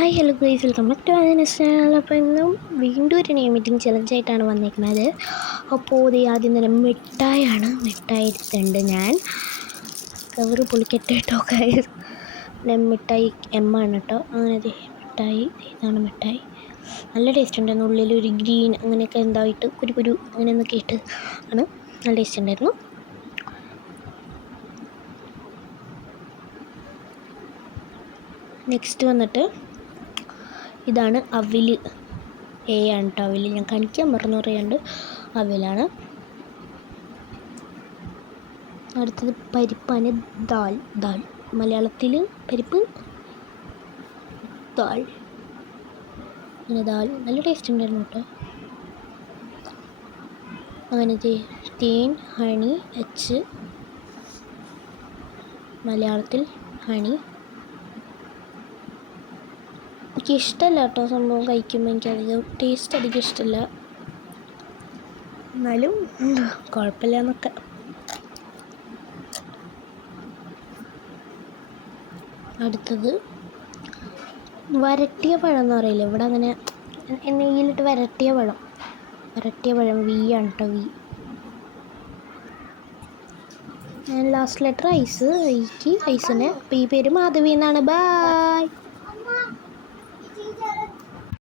Hi hello guys, welcome back to ആദിനസ് channel. അപ്പോൾ ഇന്നും വീണ്ടും ഒരു നെയിം മീറ്റിംഗ് ചലഞ്ചായിട്ടാണ് വന്നിരിക്കുന്നത്. അപ്പോൾ ഇത് ആദ്യം തന്നെ മിഠായി എടുത്തിട്ടുണ്ട്. ഞാൻ കവറ് പൊളിക്കട്ടെ കേട്ടോ ഗൈസ്. മിഠായി ആണ് കേട്ടോ. അങ്ങനെ മിഠായി, ഇതാണ് മിഠായി. നല്ല ടേസ്റ്റ് ഉണ്ടായിരുന്നു. ഉള്ളിലൊരു ഗ്രീൻ അങ്ങനെയൊക്കെ എന്തായിട്ട് കുരു അങ്ങനെയൊക്കെ ഇട്ട് ആണ്. നല്ല ടേസ്റ്റ് ഉണ്ടായിരുന്നു. നെക്സ്റ്റ് വന്നിട്ട് ഇതാണ് അവില്. ആണ് കേട്ടോ അവില്. ഞാൻ കാണിക്കാൻ മറന്നു പറയാണ്ട് അവിലാണ്. അടുത്തത് പരിപ്പാണ്. ദാൽ മലയാളത്തിൽ പരിപ്പ് ദാൽ. അങ്ങനെ ദാൽ നല്ല ടേസ്റ്റ് ഉണ്ടായിരുന്നു കേട്ടോ. അങ്ങനെ തേൻ, ഹണി, മലയാളത്തിൽ ഹണി. എനിക്കിഷ്ടമല്ല കേട്ടോ സംഭവം. കഴിക്കുമ്പോൾ എനിക്കധികം ടേസ്റ്റ് അധികം ഇഷ്ടമല്ല, എന്നാലും കുഴപ്പമില്ല എന്നൊക്കെ. അടുത്തത് വരട്ടിയ പഴം എന്ന് പറയില്ല ഇവിടെ, അങ്ങനെ നെയ്യിലിട്ട് വരട്ടിയ പഴം വി ആണ് കേട്ടോ, വി. Last letter ഐസിന്. അപ്പോൾ ഈ പേര് മാധവി എന്നാണ്. ബൈ.